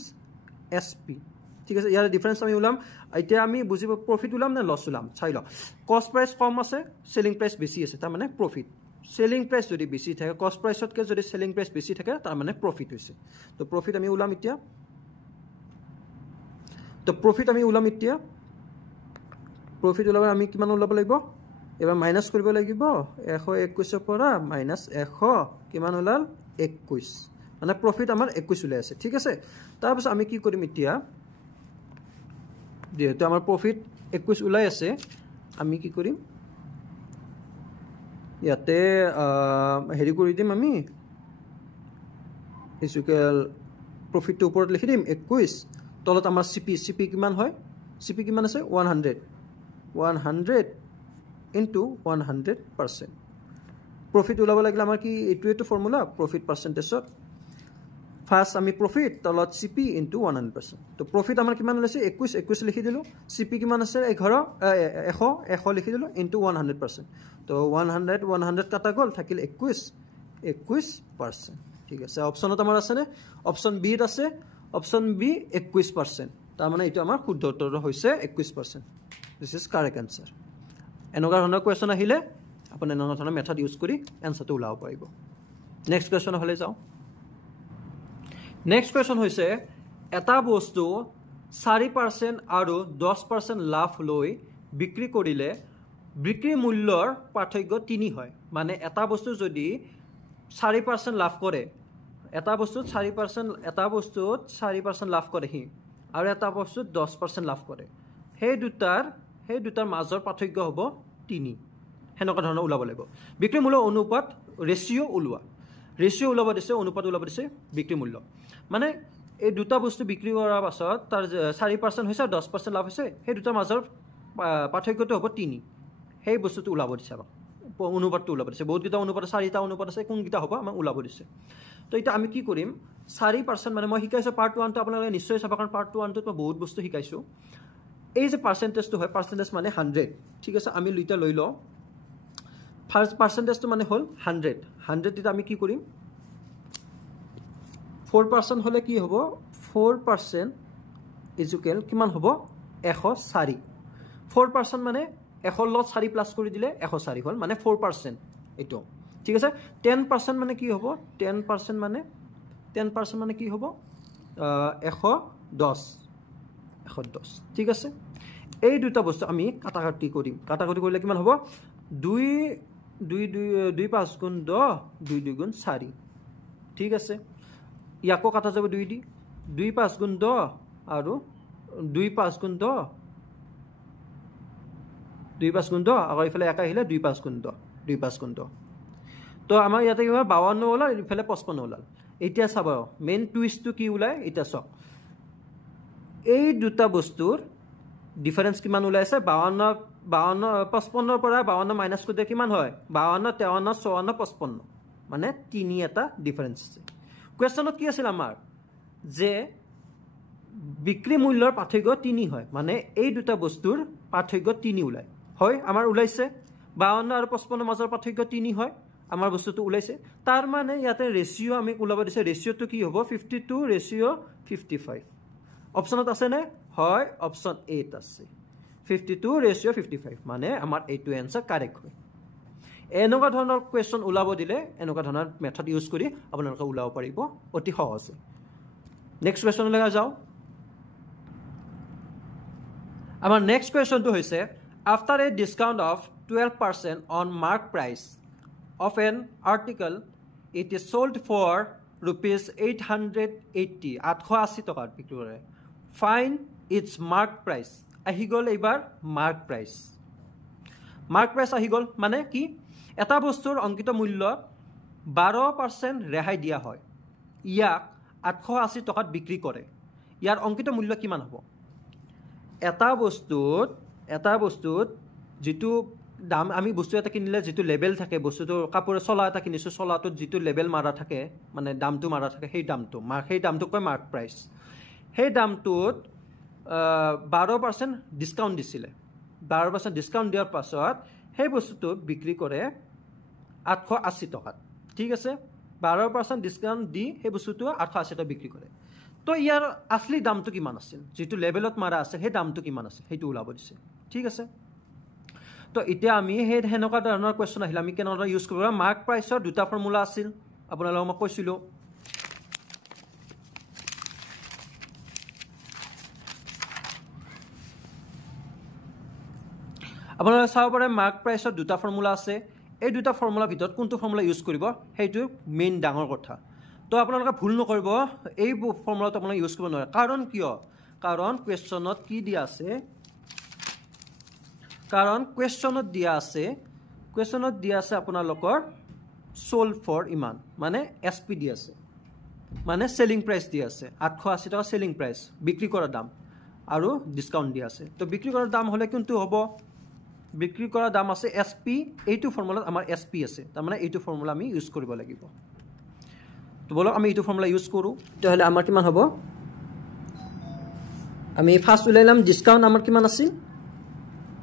SP ঠিক আছে ইয়াৰ ডিফারেন্স আমি উলাম এতিয়া আমি বুজিব প্রফিট উলাম না লস উলাম চাই ল কস্ট প্রাইস কম আছে সেলিং প্রাইস বেশি আছে তার মানে প্রফিট সেলিং প্রাইস যদি বেশি থাকে কস্ট প্রাইসতকে যদি সেলিং প্রাইস বেশি থাকে তার মানে প্রফিট হৈছে তো প্রফিট আমি উলাম এতিয়া প্রফিট উলাব আমি কিমান উলাব লাগিব এবাৰ মাইনাস কৰিব লাগিব 121 পৰা মাইনাস 100 কিমান উলাল 21 মানে প্ৰফিট আমাৰ 21 উলাই আছে ঠিক আছে তাৰ পিছত আমি কি কৰিম এতিয়া যেহেতু আমাৰ প্ৰফিট 21 উলাই আছে আমি কি কৰিম ইয়াতে হেৰি কৰি দিম আমি ইকুৱেল প্ৰফিটটো ওপৰত লিখি দিম 21 তলত আমাৰ CP কিমান হয় CP কিমান আছে 100 into 100% প্ৰফিট ওলাব লাগিলে আমাৰ কি এইটো ফৰ্মুলা প্ৰফিট পাৰ্সেন্টেজত ফাৰ্স্ট আমি প্ৰফিট তলত CP into 100% তো প্ৰফিট আমাৰ কিমান ওলাইছে 21 লিখি দিলো CP কিমান আছে 100 লিখি দিলো into 100% তো 100 কাটা গল থাকিল 21% ঠিক আছে অপশনত আমাৰ আছে নে অপশন বি ত আছে অপশন বি 21% তাৰ মানে এইটো আমাৰ শুদ্ধ উত্তৰ হৈছে 21% দিস ইজ কাৰেক্ট आंसर এনেকুৱা ধৰণৰ কোৱেশ্চন আহিলে আপুনি এনেকুৱা ধৰণৰ মেথড ইউজ কৰি আনসাৰটো উলাব পাৰিব নেক্সট কোৱেশ্চন হলে যাও নেক্সট কোৱেশ্চন হৈছে এটা বস্তু 4% আৰু 10% লাভ লৈ বিক্ৰী কৰিলে বিক্ৰী মূল্যৰ পাৰ্থক্য 3 হয় মানে এটা বস্তু যদি 4% লাভ কৰে এটা বস্তুত 4% লাভ কৰে হি আৰু এটা বস্তুত 10% লাভ কৰে সেই দুটাৰ মাজৰ পাৰ্থক্য হ'ব 3 হেনকা ধৰণৰ ওলাব লাগিব বিক্ৰী মূল্য অনুপাত ৰেশিও ওলাব দিছে অনুপাত ওলাব দিছে বিক্ৰী মূল্য মানে এই দুটা বস্তু বিক্ৰী কৰাৰ পাছত তাৰ 4% হৈছে 10% লাভ হৈছে সেই দুটাৰ মাজৰ পাৰ্থক্যটো হ'ব 3 সেই বস্তুটো ওলাব দিছে অনুপাতটো ওলাব দিছে বহুত কিটা অনুপাত 4টা অনুপাত আছে কোনকিটা হ'ব আমাক ওলাব দিছে তো এটা আমি কি কৰিম 4% মানে মই শিকাইছো পাৰ্ট 1 টো আপোনালোকে নিশ্চয় চাব কাৰণ পাৰ্ট 1 টোত মই বহুত বস্তু শিকাইছো এই যে পাৰ্চেন্টেজটো হয় পাৰ্চেন্টেজ মানে 100 ঠিক আছে আমি লুইটা লৈ লও ফাৰ্স্ট পাৰ্চেন্টেজটো মানে হল 100 এটা আমি কি কৰিম 4% হলে কি হ'ব 4% ইকুৱেল কিমান হ'ব 104 4% মানে 100 লগত 4 প্লাস কৰি দিলে 104 হল মানে 4% এটো ঠিক আছে 10% মানে কি হ'ব 10% মানে কি হ'ব 110 ঠিক আছে এই দুটা বস্তু আমি কাটাকাটি কৰিম কাটাকাটি কৰিলে কিমান হ'ব 2 5 গুণ 10 2 গুণ 4 ঠিক আছে ইয়াকো কাটা যাব 2 5 গুণ 10 আৰু 2 5 গুণ 10 আকৌ ইফালে একা আহিলে 2 5 গুণ 10 তো আমাৰ ইয়াতে কি হয় 52 ওলাল ইফালে 55 ওলাল এতিয়া চাব মেইন টুইষ্টটো কি ওলাই এটা চাওক এই দুটা বস্তুৰ ডিফাৰেন্স কিমান ওলাইছে 52 55 পৰা 52 মাইনাস কৰি কিমান হয় 52 53 54 55 মানে 3 এটা ডিফাৰেন্স আছে কোৱেশ্চনত কি আছিল আমাৰ যে বিক্ৰী মূল্যৰ পাৰ্থক্য 3 হয় মানে এই দুটা বস্তুৰ পাৰ্থক্য 3 ওলাই হয় আমাৰ ওলাইছে 52 আৰু 55 মাজৰ পাৰ্থক্য 3 হয় আমাৰ বস্তুটো ওলাইছে তাৰ মানে ইয়াতে ৰেশিও আমি ওলাব দিছে ৰেশিওটো কি হ'ব 52:55 অপচনত আছে নে হয় অপচন 8 আছে 52:55 মানে আমাৰ এইটো आंसर কাৰেক্ট হয় এনেকুৱা ধৰণৰ কোৱেশ্চন ওলাব দিলে এনেকুৱা ধৰণৰ মেথড ইউজ কৰি আপোনালোকে ওলাব পাৰিব অতি সহজে নেক্সট কোৱেশ্চন লগা যাও আমাৰ নেক্সট কোৱেশ্চনটো হৈছে after a discount of 12% on mark price of an article it is sold for rupees 880 880 টকাত বিক্ৰী কৰে find its mark price আহি গল এবাৰ mark price আহি গল মানে কি এটা বস্তুৰ অঙ্কিত মূল্য 12% ৰেহাই দিয়া হয় ইয়াক 880 টকাত বিক্ৰী কৰে ইয়াৰ অঙ্কিত মূল্য কিমান হ'ব এটা বস্তুত যেটো দাম আমি বস্তু এটা কিনিলে যেটো লেবেল থাকে বস্তুটো কাপোৰ চলা এটা কিনিছো চলাটো যেটো লেবেল মাৰা থাকে মানে দামটো মাৰা থাকে সেই দামটো কয় মাৰ্ক প্ৰাইস সেই দামটোত 12% ডিসকাউন্ট দিছিলে 12% ডিসকাউন্ট দিয়াৰ পাছত সেই বস্তুটো বিক্ৰী কৰে 880 টকাত ঠিক আছে 12% ডিসকাউন্ট দি সেই বস্তুটো 880 টকাত বিক্ৰী কৰে তো ইয়াৰ আসলি দামটো কিমান আছিল যেটো লেভেলত মাৰা আছে সেই দামটো কিমান আছে সেইটো ওলাব দিছে ঠিক আছে তো এতিয়া আমি হে হেনকা ধৰণৰ কোৱেশ্চন আহিল আমি কেনেকৈ ইউজ কৰিব মাৰ্ক প্ৰাইসৰ দুটা ফৰ্মুলা আছিল আপোনালোকক মই কৈছিলো আপোনালোকে চাব পাৰে মাৰ্ক প্ৰাইসৰ দুটা ফৰ্মুলা আছে এই দুটা ফৰ্মুলা ভিতৰত কোনটো ফৰ্মুলা ইউজ কৰিব সেইটো মেইন ডাঙৰ কথা তো আপোনালোকে ভুল নকৰিব এই ফৰ্মুলাটো আপোনালোকে ইউজ কৰিব নোৱাৰে কাৰণ কিয় কাৰণ কোৱেশ্চনত কি দিয়া আছে কোৱেশ্চনত দিয়া আছে আপোনালোকৰ sold for ইমান মানে SP দিয়া আছে মানে সেলিং প্ৰাইস দিয়া আছে 880 টকা সেলিং প্ৰাইস বিক্ৰী কৰা দাম আৰু ডিসকাউন্ট দিয়া আছে তো বিক্ৰী কৰা দাম হলে কোনটো হ'ব বিক্ৰী কৰা দাম আছে SP এইটো ফৰ্মুলাত আমাৰ SP আছে তাৰ মানে এইটো ফৰ্মুলা আমি ইউজ কৰিব লাগিব তো বলক আমি এইটো ফৰ্মুলা ইউজ কৰো তেহলে আমাৰ কিমান হ'ব আমি ফাৰ্স্ট উলাইলাম ডিসকাউন্ট আমাৰ কিমান আছিল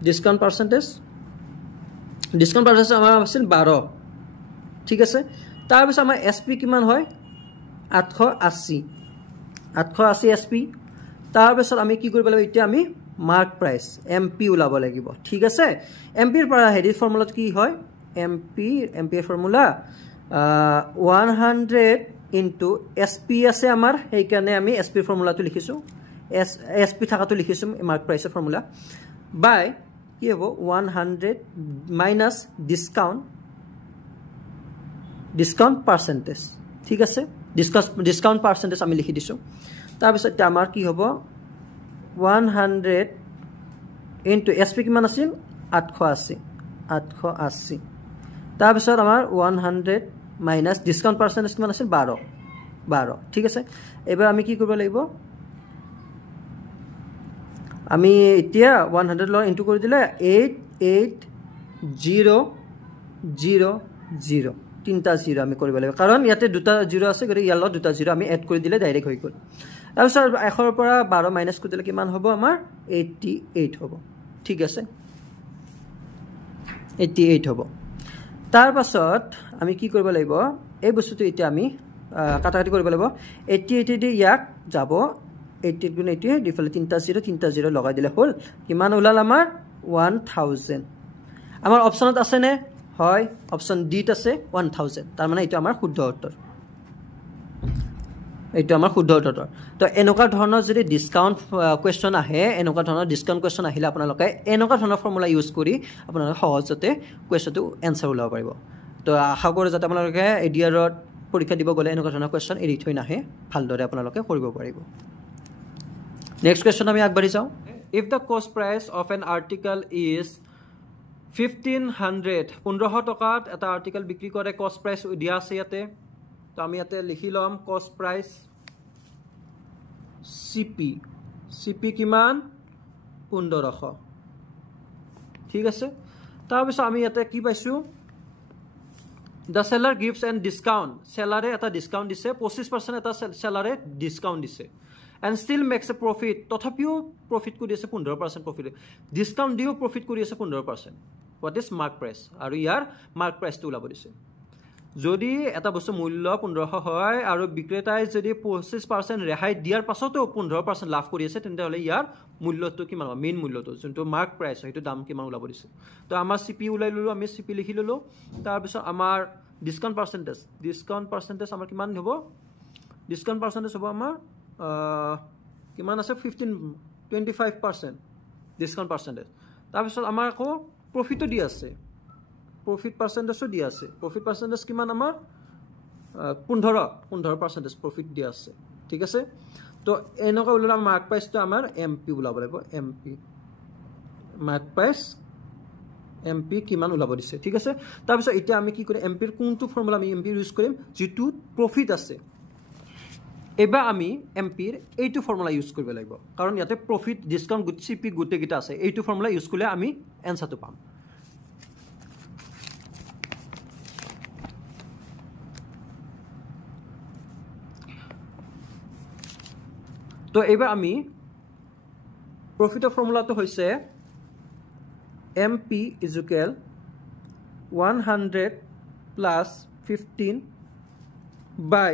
ডিসকাউন্ট পাৰ্সেন্টেজ আমাৰ আছিল 12 ঠিক আছে তাৰ পিছত আমাৰ SP কিমান হয় 880 SP তাৰ পিছত আমি কি কৰিব লাগিব এতিয়া আমি মাৰ্ক প্ৰাইস MP ওলাব লাগিব ঠিক আছে MP ৰ পৰা হেডি ফৰ্মুলাত কি হয় MP এৰ ফৰ্মুলা 100 ইনটু SP আছে আমাৰ এই কাৰণে আমি SP ফৰ্মুলাটো লিখিছো SP থাকাটো লিখিছোঁ মাৰ্ক প্ৰাইচৰ ফৰ্মুলা বাই কি হ'ব 100 মাইনাছ ডিছকাউণ্ট পাৰ্চেণ্টেজ ঠিক আছে ডিছকাউণ্ট পাৰ্চেণ্টেজ আমি লিখি দিছোঁ তাৰপিছত আমাৰ কি হ'ব 100 ইনটু SP কিমান আছিল 880 তাৰপিছত আমাৰ 100 মাইনাছ ডিছকাউণ্ট পাৰ্চেণ্টেজ কিমান আছিল 12 ঠিক আছে এবাৰ আমি কি কৰিব লাগিব আমি এতিয়া 100 ল ইনটু কৰি দিলে 8800 তিনটা 0 আমি কৰিব লাগিব কাৰণ ইয়াতে দুটা 0 আছে গতিকে ইয়াৰ লগত দুটা 0 আমি এড কৰি দিলে ডাইৰেক্ট হৈ গ'ল তাৰপিছত 100 ৰ পৰা 12 মাইনাছ কৰি দিলে কিমান হ'ব আমাৰ 88 হ'ব ঠিক আছে 88 হ'ব তাৰপাছত আমি কি কৰিব লাগিব এই বস্তুটো এতিয়া আমি কাটাকাটি কৰিব লাগিব 88 দি ইয়াক যাব 88 গুণ 88 দিফালে তিনটা 0 লগাই দিলে হ'ল কিমান ওলাল আমাৰ 1000 আমাৰ অপচনত আছে নে হয় অপচন ডিত আছে 1000 তাৰ মানে এইটো আমাৰ শুদ্ধ উত্তৰ তো এনেকুৱা ধৰণৰ যদি ডিসকাউন্ট কোৱেশ্চন আহে এনেকুৱা ধৰণৰ ডিসকাউন্ট কোৱেশ্চন আহিলে আপোনালোকে এনেকুৱা ধৰণৰ ফৰ্মুলা ইউজ কৰি আপোনালোকে সহজতে কোৱেশ্চনটো এনসাৰ উলাব পাৰিব তো আশা কৰোঁ যাতে আপোনালোকে এডিআৰত পৰীক্ষা দিব গ'লে এনেকুৱা ধৰণৰ কোৱেশ্চন এৰি থৈ নাহে ভালদৰে আপোনালোকে কৰিব পাৰিব নেক্সট কোৱেশ্চন আমি আগবাঢ়ি যাওঁ ইফ দ্য কষ্ট price of N article is 1500 টকাত এটা আৰ্টিকল বিক্ৰী কৰে কষ্ট প্ৰাইচ দিয়া আছে ইয়াতে তো আমি ইয়াতে লিখি লম কষ্ট প্ৰাইচ সিপি কিমান 1500 ঠিক আছে তাৰ পিছত আমি ইয়াতে কি পাইছো the seller gives an discount seller eta discount dise 25% eta seller discount dise and still makes a profit tothapio profit kori ase 15% profit discount dio profit kori ase 15% what is mark price aru yar mark price to ulabo dise jodi eta bostu mullo 1500 hoy aru bikretai jodi 25% rehai diar pasoto 15% লাভ কৰি আছে তেন্তে হলে ইয়াৰ মূল্যটো কিমান হ'ব main মূল্যটো যোনটো mark price সেইটো দাম কিমান ওলাব দিছে তো আমাৰ সিপি উলাই ললো আমি সিপি লিখি ললো তাৰ পিছত আমাৰ ডিসকাউন্ট পাৰ্সেন্টেজ আমাৰ কিমান হ'ব ডিসকাউন্ট পাৰ্সেন্টেজ হ'ব আমাৰ কিমান আছে 25% ডিসকাউন্ট পাৰ্সেন্টেজ তাৰ পিছত আমাৰ আকৌ প্ৰফিটও দি আছে profit percentage dia ase profit percentage kiman amar 15% profit dia ase thik ase to enoka ulala mark price to amar mp ulabo labo mp mark price mp kiman ulabo dise thik ase tar piso eta ami ki kore mp er kuntu formula ami mp use korim jitu profit ase eba ami mp er eitu formula use koribe lagbo karon yate profit discount cp gote gita ase eitu formula use kole ami answer to pam তো এবাৰ আমি প্ৰফিটৰ ফৰ্মুলাটো হৈছে mp is equal 100 plus 15 by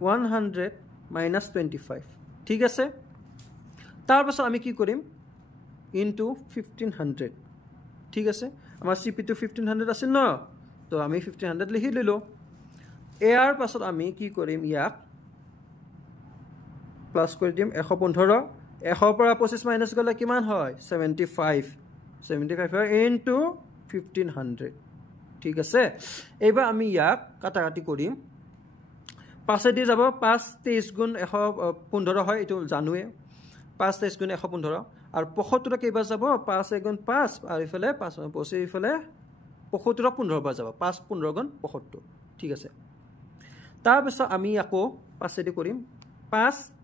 100 minus 25 ঠিক আছে তাৰ পাছত আমি কি কৰিম into 1500 ঠিক আছে আমাৰ cp to 1500 আছে ন তো আমি 1500 লিখি ললো ইয়াৰ পাছত আমি কি কৰিম ইয়াক প্লাস কৰি দিম 115 100 পৰা 25 মাইনাস গলে কিমান হয় 75 into 1500 ঠিক আছে এবাৰ আমি ইয়াক কাটাকাটি কৰিম 5 দি যাব 5 23 গুণ 115 হয় এটো জানুৱে 5 23 গুণ 115 আৰু 75 কেইবাৰ যাব 5 গুণ 5 আৰু ইফালে 5 25 ইফালে 75 15 বাৰ যাব 5 15 গুণ 75 ঠিক আছে তাৰ পিছত আমি আকৌ 5 দি কৰিম 5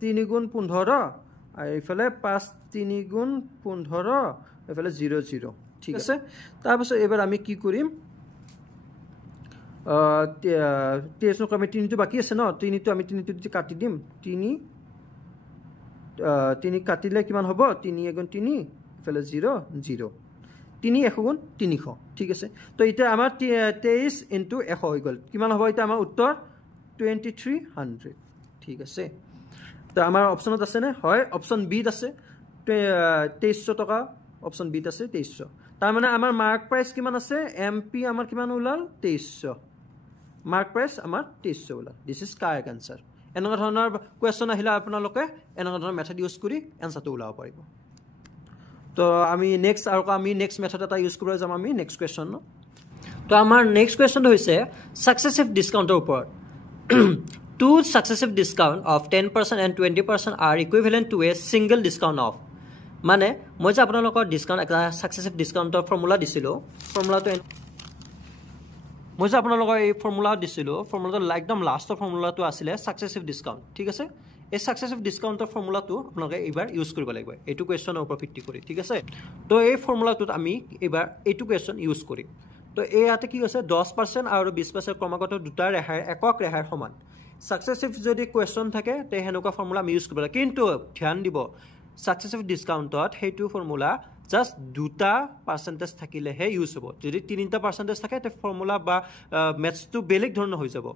3 গুণ 15 আৰু ইফালে 5 3 গুণ 15 ইফালে 0 0 ঠিক আছে তাৰ পিছত এবাৰ আমি কি কৰিম তেজ নক আমি 3 টো বাকি আছে ন 3 টো আমি 3 টো দি কাটি দিম 3 কাটিলে কিমান হ'ব 3 গুণ 3 ইফালে 0 0 3 1 গুণ 300 ঠিক আছে তো এটা আমাৰ 23 ইনটু 100 হৈ গল কিমান হ'ব এটা আমাৰ উত্তৰ 2300 ঠিক আছে তো আমাৰ অপচনত আছে নে হয় অপচন বি আছে 2300 টকা অপচন বি আছে 2300 তাৰ মানে আমাৰ মাৰ্ক প্ৰাইস কিমান আছে এমপি আমাৰ কিমান ওলাল 2300 মাৰ্ক প্ৰাইস আমাৰ 2300 ওলাল দিস ইজ কাৰেক্ট আনসাৰ এনেকুৱা ধৰণৰ কুৱেশ্যন আহিলে আপোনালোকে এনেকুৱা ধৰণৰ মেথড ইউজ কৰি এনচাৰটো ওলাব পাৰিব তো আমি নেক্সট মেথড এটা ইউজ কৰিব যাম আমি নেক্সট কুৱেশ্যন তো আমাৰ নেক্সট কুৱেশ্যনটো হৈছে সাকসেসিভ ডিসকাউন্টৰ ওপৰত two successive discount of 10% and 20% are equivalent to a single discount of মানে মই যে আপোনালোকৰ ডিসকাউন্ট এটা সাকসেসিভ ডিসকাউন্টৰ ফৰ্মুলা দিছিলো ফৰ্মুলাটো মই যে আপোনালোকৰ এই ফৰ্মুলা দিছিলো ফৰ্মুলাটো একদম লাষ্টৰ ফৰ্মুলাটো আছিল সাকসেসিভ ডিসকাউন্ট ঠিক আছে এই সাকসেসিভ ডিসকাউন্টৰ ফৰ্মুলাটো আপোনালোকে এবাৰ ইউজ কৰিব লাগিব এইটো কুৱেশ্যনৰ ওপৰত ভিত্তি কৰি ঠিক আছে তো এই ফৰ্মুলাটোত আমি এবাৰ এইটো কুৱেশ্যন ইউজ কৰিম তো ইয়াতে কি হৈছে 10% আৰু 20% ক্ৰমাগত দুটা ৰেহাই একক ৰেহাইৰ সমান সাকসেসিভ যদি কুৱেশ্যন থাকে তে হেনেকুৱা ফৰ্মুলা আমি ইউজ কৰিব লাগে কিন্তু ধ্যান দিব সাকসেসিভ ডিসকাউন্টত হেতু ফৰ্মুলা জাস্ট দুটা পাৰ্সেন্টেজ থাকিলেহে ইউজ হ'ব যদি তিনিটা পাৰ্সেন্টেজ থাকে তে ফৰ্মুলা বা মেথছটো বেলেগ ধৰণৰ হৈ যাব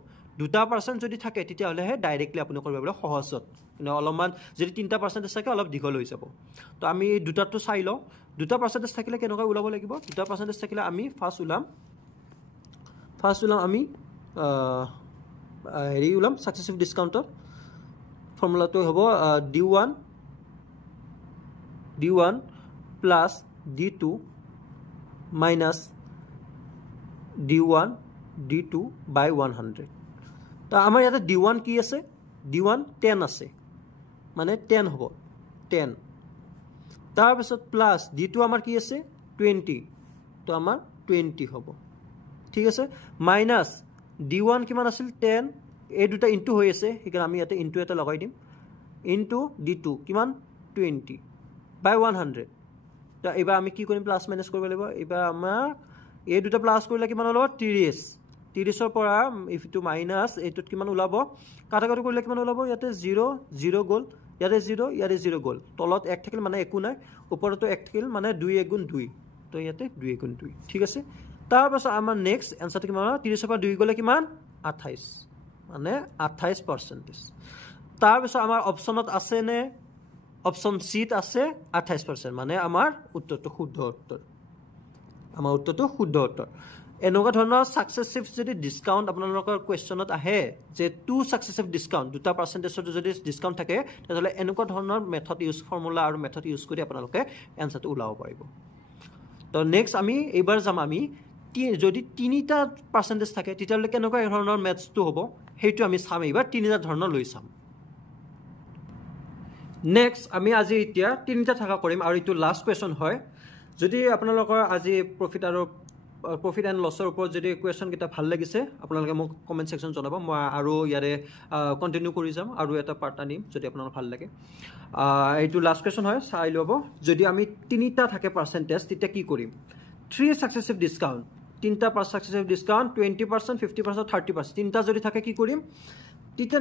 দুটা পাৰ্সেন্ট যদি থাকে তেতিয়া হলেহে ডাইৰেক্টলি আপুনি কৰিবলৈ সহজ হয় মানে অলপমান যদি তিনিটা পার্সেন্টেজ থাকে অলপ দীঘল হৈ যাব তো আমি দুটাটো চাই লওঁ দুটা পার্সেন্টেজ থাকিলে কেনেকৈ ওলাব লাগিব দুটা পার্সেন্টেজ থাকিলে আমি ফাৰ্স্ট ওলাম আমি হেৰি ওলাম সাকসেসিভ ডিসকাউন্টৰ ফৰ্মুলাটো হ'ব d1 plus d2 minus d1 d2 by 100 তো আমাৰ ইয়াতে d1 কি আছে d1 10 আছে মানে 10 হ'ব 10 তাৰ পিছত প্লাস d2 আমাৰ কি আছে 20 তো আমাৰ 20 হ'ব ঠিক আছে মাইনাস d1 কিমান আছিল 10 এই দুটা ইনটু হৈ আছে সেইকাৰণে আমি ইয়াতে ইনটু এটা লগাই দিম ইনটু d2 কিমান 20 by 100 তো এবাৰ আমি কি কৰিম প্লাস মাইনাস কৰিব লাগিব এবাৰ আমাৰ এই দুটা প্লাস কৰিলে কিমান হ'ব 30 ৰ পৰা ইফ টু মাইনাস এইটোত কিমান ওলাব কাটাকাটি কৰিলে কিমান ওলাব ইয়াতে 0 গল ইয়াতে 0 গল তলত 1 থাকিল মানে একো নাই ওপৰতো 1 থাকিল মানে 2 * 2 তো ইয়াতে 2 * 2 ঠিক আছে তাৰ পাছত আমাৰ নেক্সট আনসাৰটো কিমান 30 ৰ পৰা 2 গলে কিমান 28 মানে 28% তাৰ পাছত আমাৰ অপচনত আছে নে অপশন সিত আছে 28% মানে আমাৰ উত্তৰটো শুদ্ধ উত্তৰ এনেকুৱা ধৰণৰ সাকসেসিভ যদি ডিসকাউন্ট আপোনালোকৰ কোৱেশ্চনত আহে যে টু সাকসেসিভ ডিসকাউন্ট দুটা পাৰ্সেন্টেজৰ যদি ডিসকাউন্ট থাকে তেতিয়াহলে এনেকুৱা ধৰণৰ মেথড ইউজ ফৰ্মুলা আৰু মেথড ইউজ কৰি আপোনালোকে এনসাৰটো ওলাব পাৰিব তো নেক্সট আমি এবাৰ যাম আমি যদি তিনিটা পাৰ্সেন্টেজ থাকে তেতিয়াহলে কেনেকুৱা ধৰণৰ মেথছটো হ'ব হেইটো আমি চাম এবাৰ তিনিটা ধৰণৰ লৈ চাম নেক্সট আমি আজি এতিয়া তিনিটা থাকা কৰিম আৰু এটো লাষ্ট কোৱেশ্চন হয় যদি আপোনালোকৰ আজি প্ৰফিট এণ্ড লছৰ ওপৰত যদি কোৱেশ্চন কিটা ভাল লাগিছে আপোনালোকে মোক কমেন্ট সেকশন জনাব মই আৰু ইয়াৰে কন্টিনিউ কৰি যাম আৰু এটা পাৰ্ট আনিম যদি আপোনালোকৰ ভাল লাগে এইটো লাষ্ট কোৱেশ্চন হয় চাই লব যদি আমি তিনিটা থাকে পাৰ্সেন্টেজ তেতিয়া কি কৰিম 3 সাকসেসিভ ডিসকাউন্ট তিনটা সাকসেসিভ ডিসকাউন্ট 20% 50% 30% তিনটা যদি থাকে কি কৰিম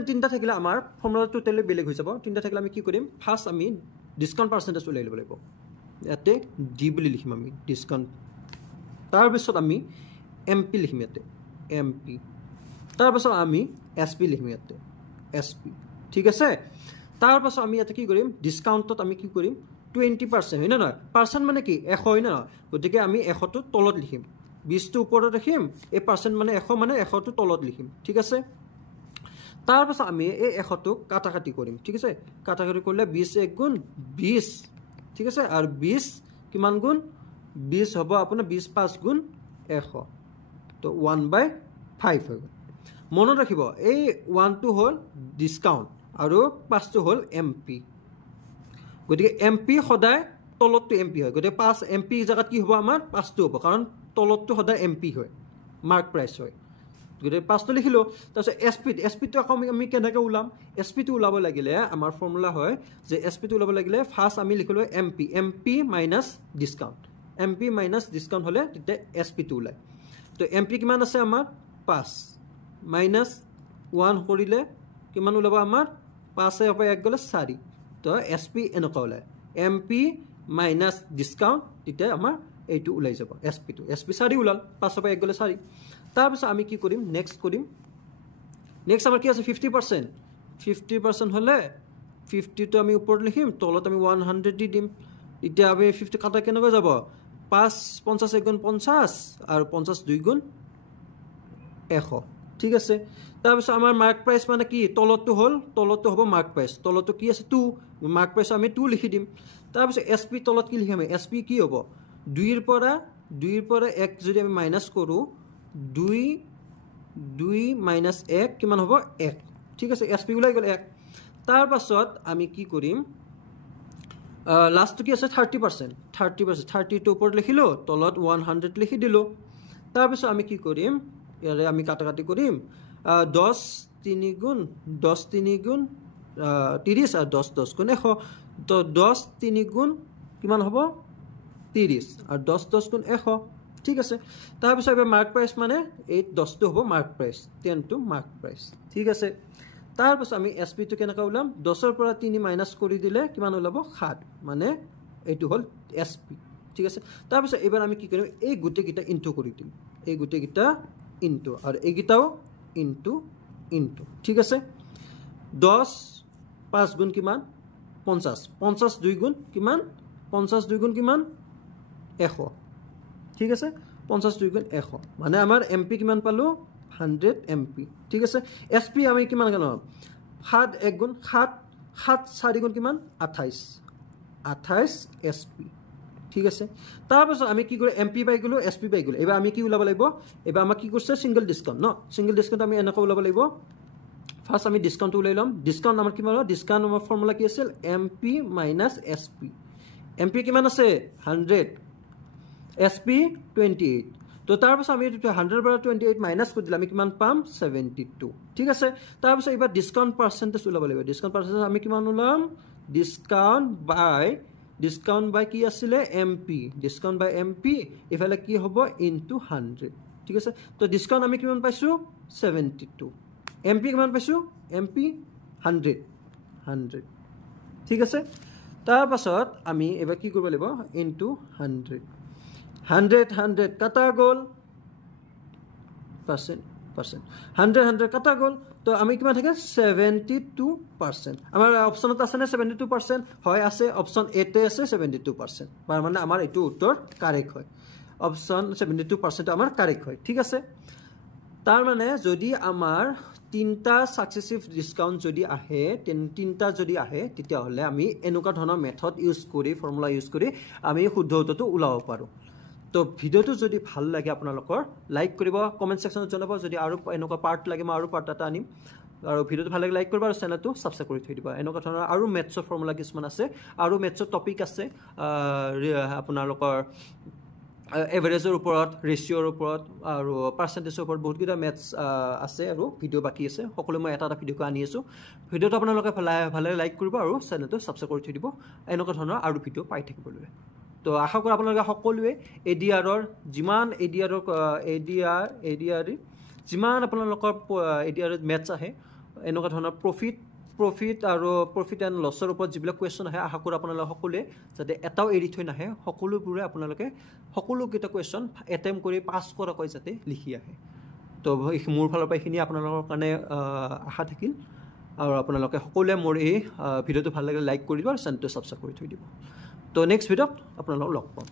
তিনটা থাকিলে আমাৰ ফৰ্মুলা টোটালি বেলেগ হৈ যাব তিনটা থাকিলে আমি কি কৰিম ফাৰ্স্ট আমি ডিসকাউন্ট পাৰ্সেন্টেজ উলাই লব লাগিব ইয়াতে ডি বুলি লিখিম আমি ডিসকাউন্ট তাৰ পিছত আমি এমপি লিখিম ইয়াতে এমপি তাৰ পিছত আমি এসপি লিখিম ইয়াতে এসপি ঠিক আছে তাৰ পিছত আমি ইয়াতে কি কৰিম ডিসকাউন্টত আমি কি কৰিম 20% হয় না নহয় পার্সেন্ট মানে কি 100 হয় না গতিকে আমি 100 টো তলত লিখিম 20 টো ওপৰত ৰাখিম এই পাৰ্সেন্ট মানে 100 মানে 100 টো তলত লিখিম ঠিক আছে তাৰ পাছত আমি এই 100 টো কাটাকাটি কৰিম ঠিক আছে কাটাকাটি কৰিলে 20 * 1 * 20 ঠিক আছে আৰু 20 কিমান গুণ 20 হ'ব আপোনাৰ 20 * 5 * 100 তো 1/5 হৈ গ'ল মনত ৰাখিব এই 1 টো হ'ল ডিসকাউন্ট আৰু 5 টো হ'ল এমপি গতিকে এমপি সদায় তলতটো এমপি হয় গতিকে 5 এমপি জায়গাত কি হ'ব আমাৰ 5 টো হ'ব কাৰণ তলতটো সদায় এমপি হয় মাৰ্ক প্ৰাইস হয় গতিকে 5 টো লিখিলো তাৰপিছত এসপি টো আমি কেনেকৈ ওলাম এসপি টো ওলাব লাগিলে আমাৰ ফৰ্মুলা হয় যে এসপি টো ওলাব লাগিলে ফাৰ্স্ট আমি লিখিলো এমপি মাইনাস ডিসকাউন্ট হলে তেতিয়া এসপি টো ওলাই তো এমপি কিমান আছে আমাৰ 5 মাইনাস 1 কৰিলে কিমান ওলাব আমাৰ 5 এ 1 গলে 4 তো এসপি এনেকুৱা ওলাই এমপি মাইনাস ডিসকাউন্ট তেতিয়া আমাৰ এইটো ওলাই যাব এসপি 4 ওলাল 5 এ 1 গলে 4 তাৰ পিছত আমি কি কৰিম নেক্সট আমাৰ কি আছে 50% হলে 50 টো আমি ওপৰত লিখিম তলত আমি 100 দি দিম এতিয়া আমি 50 কাটা কেনেকৈ যাব 5 50 1 গুণ 50 আৰু 50 2 গুণ 100 ঠিক আছে তাৰপিছত আমাৰ মাৰ্ক প্ৰাইচ মানে কি তলতো হ'ল তলতো হ'ব মাৰ্ক প্ৰাইচ তলতো কি আছে 2 মাৰ্ক প্ৰাইচ আমি 2 লিখি দিম তাৰপিছত SP তলত কি লিখিম SP কি হ'ব 2 ৰ পৰা 1 যদি আমি মাইনাছ কৰো 2 মাইনাছ 1 কিমান হ'ব 1 ঠিক আছে SP ওলাই গ'ল 1 তাৰ পাছত আমি কি কৰিম লাষ্টটো কি আছে 30% 30 টো ওপৰত লিখিলো তলত 100 লিখি দিলো তাৰ পিছত আমি কি কৰিম ইয়াৰে আমি কাটাকাটি কৰিম 10 3 গুণ 30 আৰু 10 গুণ 100 তো 10 3 গুণ কিমান হ'ব 30 আৰু 10 গুণ 100 ঠিক আছে তাৰ পিছত এবাৰ মাৰ্ক প্ৰাইচ মানে এই 10 টো হ'ব মাৰ্ক প্ৰাইচ 10 টো মাৰ্ক প্ৰাইচ ঠিক আছে তাৰ পাছত আমি SP টো কেনেকৈ ওলাম 10 ৰ পৰা 3 মাইনাছ কৰি দিলে কিমান ওলাব 7 মানে এইটো হ'ল SP ঠিক আছে তাৰ পিছত এবাৰ আমি কি কৰিম এই গুটে কিটা ইনটু কৰি দিম এই গুটে কিটা ইনটু আৰু এই কিটাও ইনটু ঠিক আছে 10 5 গুণ কিমান 50 50 2 গুণ কিমান 50 2 গুণ কিমান 100 ঠিক আছে 50 2 গুণ 100 মানে আমাৰ MP কিমান পালো 100 MP ঠিক আছে SP আমি কিমান গণ 7 1 গুণ 7 4 গুণ কিমান 28 SP ঠিক আছে তাৰ পাছত আমি কি কৰি MP পাই গলো SP পাই গলো এবাৰ আমি কি উলাব লাগিব এবাৰ আমাক কি কৰিছে সিঙ্গেল ডিসকাউন্ট ন সিঙ্গেল ডিসকাউন্ট আমি এনেকৈ উলাব লাগিব ফাৰ্স্ট আমি ডিসকাউন্ট উলাই লম ডিসকাউন্ট আমাৰ কিমান হ'ব ডিসকাউন্ট আমাৰ ফৰ্মুলা কি আছিল MP - SP MP কিমান আছে 100 SP 28 তো তাৰ পাছত আমি 100 পৰা 28 মাইনাস কৰি দিলে আমি কিমান পাম 72 ঠিক আছে তাৰ পাছত এবাৰ ডিসকাউন্ট পার্সেন্টেজ উলাব লাগিব ডিসকাউন্ট পার্সেন্টেজ আমি কিমান উলাম ডিসকাউন্ট বাই কি আছিলে MP ডিসকাউন্ট বাই MP ইফালে কি হ'ব ইনটু 100 ঠিক আছে তো ডিসকাউন্ট আমি কিমান পাইছো 72 MP কিমান পাইছো MP 100 ঠিক আছে তাৰ পাছত আমি এবাৰ কি কৰিব লাগিব ইনটু 100 কাটা গ'ল পাৰ্সেন্ট 100 কাটা গ'ল তো আমি কিমান থাকে 72% আমাৰ অপচনত আছে না 72% হয় আছে অপচন এ তে আছে 72% মানে আমাৰ এটো উত্তৰ কাৰেক্ট হয় অপচন 72% আমাৰ কাৰেক্ট হয় ঠিক আছে তাৰ মানে যদি আমাৰ তিনটা সাকসেসিভ ডিসকাউন্ট যদি আহে তিনটা যদি আহে তেতিয়া হলে আমি এনেকুৱা ধৰণৰ মেথড ইউজ কৰি ফৰ্মুলা ইউজ কৰি আমি শুদ্ধ উত্তৰটো উলাব পাৰো তো ভিডিওটো যদি ভাল লাগে আপোনালোকৰ লাইক কৰিব কমেন্ট সেকশনত জনাব যদি আৰু এনেকুৱা পাৰ্ট লাগে মই আৰু পাৰ্ট এটা আনিম আৰু ভিডিওটো ভাল লাগে লাইক কৰিব আৰু চেনেলটো সাবস্ক্ৰাইব কৰি থৈ দিবা এনেকুৱা ধৰণৰ আৰু মেথছৰ ফৰ্মুলা কিছুমান আছে আৰু মেথছৰ টপিক আছে আপোনালোকৰ এভাৰেজৰ ওপৰত ৰেশিওৰ ওপৰত আৰু পাৰ্সেন্টেজৰ ওপৰত বহুত কিটা মেথছ আছে আৰু ভিডিও বাকি আছে সকলো মই এটা ভিডিও আনি আছো ভিডিওটো আপোনালোকে ভালে লাইক কৰিব আৰু চেনেলটো সাবস্ক্ৰাইব কৰি থৈ দিব এনেকুৱা ধৰণৰ আৰু ভিডিও পাই থাকিবলৈ তো আশা কৰো আপোনালোকে সকলোৱে এডিআৰৰ যিমান এডিআৰ যিমান আপোনালোকৰ এডিআৰ মেথছ আহে এনেকুৱা ধৰণৰ প্ৰফিট আৰু প্ৰফিট এণ্ড লছৰ ওপৰত যিবিলাক কোৱেশ্চন আহে আশা কৰো আপোনালোকে সকলোৱে যাতে এটাও এৰি থৈ নাহে সকলোবোৰে আপোনালোকে সকলো কিটা কোৱেশ্চন এটেম্প কৰি পাস কৰাকৈ যাতে লিখি আহে তো মোৰ ফালৰ পৰা এইখিনি আপোনালোকৰ কাৰণে আশা থাকিল আৰু আপোনালোকে সকলোৱে মোৰ এই ভিডিওটো ভাল লাগিলে লাইক কৰি দিব আৰু চেনেলটো সাবস্ক্ৰাইব কৰি থৈ দিব তো নেক্সট ভিডিওত আপোনালোকক লগ পাম